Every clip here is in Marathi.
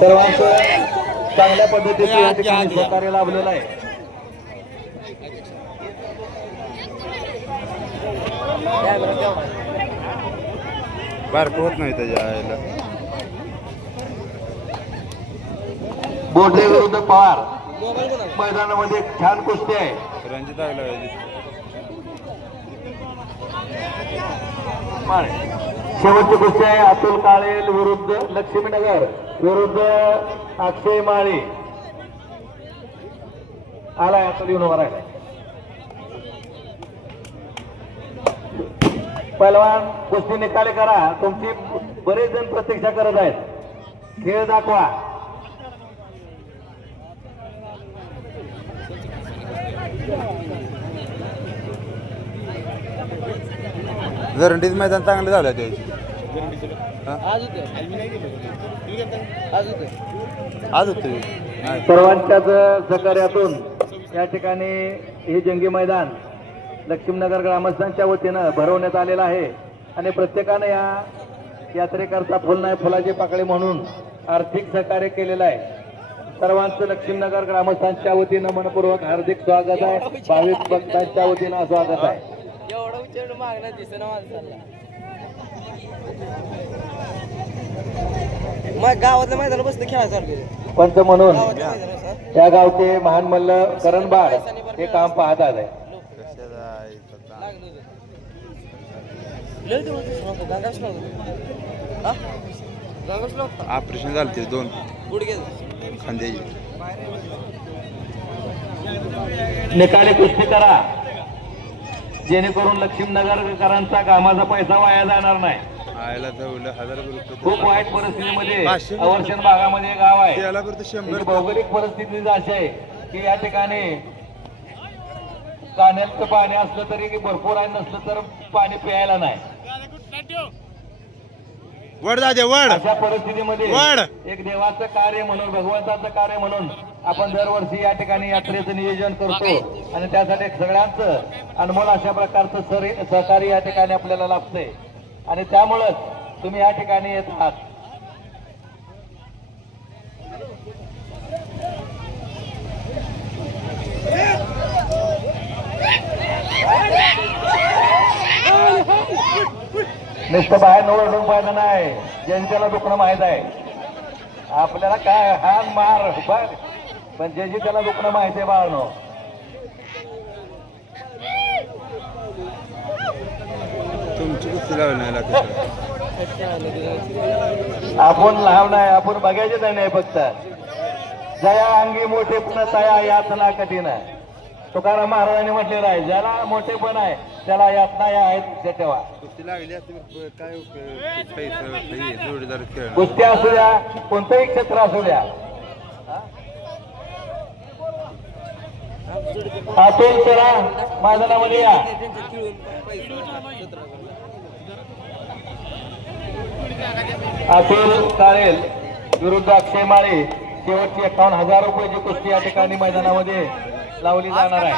सर्वांचं चांगल्या पद्धतीने या ठिकाणी सहकार्य लाभलेलं आहे. बारक होत नाही त्याच्या आईला. बोडले विरुद्ध पवार मैदानामध्ये छान कुस्ती आहे. रणजित आईला शेवटची कुस्ती आहे अतुल काळेल विरुद्ध लक्ष्मीनगर विरुद्ध अक्षय माळी. आलाय अतुल येऊन उभा राहिला. पहिलवान कुस्ती निकाली करा. तुमची बरेच जण प्रतीक्षा करत आहेत. खेळ दाखवा. जरंडीच मैदान चांगलं झालं त्याची. आज होते सर्वांच्याच सहकार्यातून या ठिकाणी हे जंगी मैदान लक्ष्मीनगर ग्रामस्थांच्या वतीनं भरवण्यात आलेलं आहे आणि प्रत्येकानं या यात्रेकरता फुल नाही फुलाची पाकळी म्हणून आर्थिक सहकार्य केलेलं आहे. सर्वांचं लक्ष्मीनगर ग्रामस्थांच्या वतीनं मनपूर्वक हार्दिक स्वागत आहे. भाविक भक्तांच्या वतीनं स्वागत आहे. एवढं उच्चारण मागणं दिसेना माणसाला. मग गावातल्या मैदानात बसतं खेळायला चालू केलं पंच म्हणून त्या गावचे महान मल्ल करणबाग हे काम पाहत आहे. ऑपरेशन झालं ते 2 खांद्याची. निकाली कुस्ती करा जेणेकरून लक्ष्मीनगरकरांचा कामाचा पैसा वाया जाणार नाही. आयला जवळ 1000 रुपये. खूप वाईट परिस्थितीमध्ये अवर्षण भागामध्ये गाव आहे. त्याला करतो 100. भौगोलिक परिस्थिती अशी आहे की या ठिकाणी पाण्याचं पाणी असलं तरी भरपूर आहे, नसलं तर पाणी प्यायला नाही. वड दादे वड. अशा परिस्थितीमध्ये वड. एक देवाचं कार्य म्हणून भगवंताचं कार्य म्हणून आपण दरवर्षी या ठिकाणी यात्रेचं नियोजन करतो आणि त्यासाठी सगळ्यांचं अनमोल अशा प्रकारचं सहकार्य या ठिकाणी आपल्याला लाभतंय आणि त्यामुळंच तुम्ही या ठिकाणी येत आहात. नुसतं बाहेर ओरडून पाहिजे नाही. ज्यांच्याला दुखणं माहित आहे आपल्याला काय हान मार बघ, पण ज्याची त्याला दुखणं माहित आहे बाळनो. तुमची कुस्ती लावली नाही लागत. आपण लहान नाही, आपण बघायचेच नाही. फक्त जया अंगी मोठे पण तया यातना कठीण. तुकाराम महाराजांनी म्हटलेलं आहे ज्याला मोठेपण आहे त्याला यातना या आहेत ठेवा. कुस्ती लागली असते काय पैसे जोडीदार खेळ. कुस्ती असू द्या, कोणतंही क्षेत्र असू द्या. अतुल करा मैदानामध्ये या. अतुल काळेल विरुद्ध अक्षय माळे शेवटची 51,000 रुपयाची कुस्ती या ठिकाणी मैदानामध्ये लावली जाणार आहे.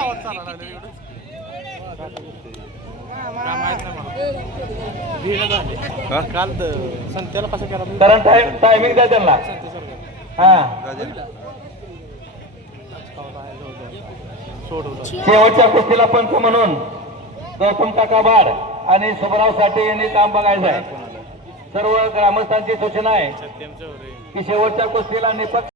काल संत्याला कसं केला कारण टायमिंग द्या त्यांना. हा शेवटच्या कुस्तीला पंच म्हणून गौतम काका बाड आणि सुभराव साठे यांनी काम बघायचं आहे. सर्व ग्रामस्थांची सूचना आहे की शेवटच्या कुस्तीला निपक्ष